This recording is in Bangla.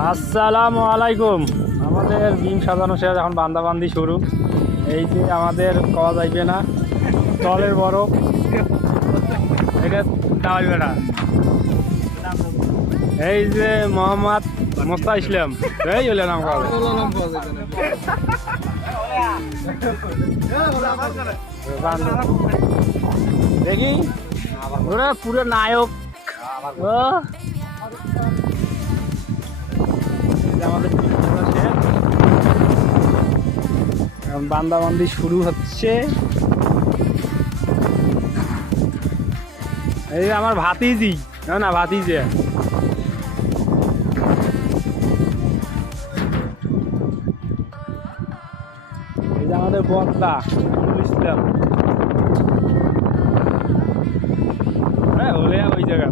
আসসালামু আলাইকুম। আমাদের ডিম সাজানো শেষ, এখন বান্দাবান্দি শুরু। এই যে আমাদের কওয়া যাইবে না তলের বরফ, এটা দেওয়াইবে না। এই যে মোহাম্মদ মোস্তা ইসলাম, এই হলে নাম কওয়া যায়। দেখি ওরা পুরো নায়ক। ও আমাদের বান্দাবান্দি শুরু হচ্ছে। এই যে আমার ভাতিজি, না ভাতিজে, এই যে আমাদের বক্তা ইসলাম। হ্যাঁ হলে ওই জায়গা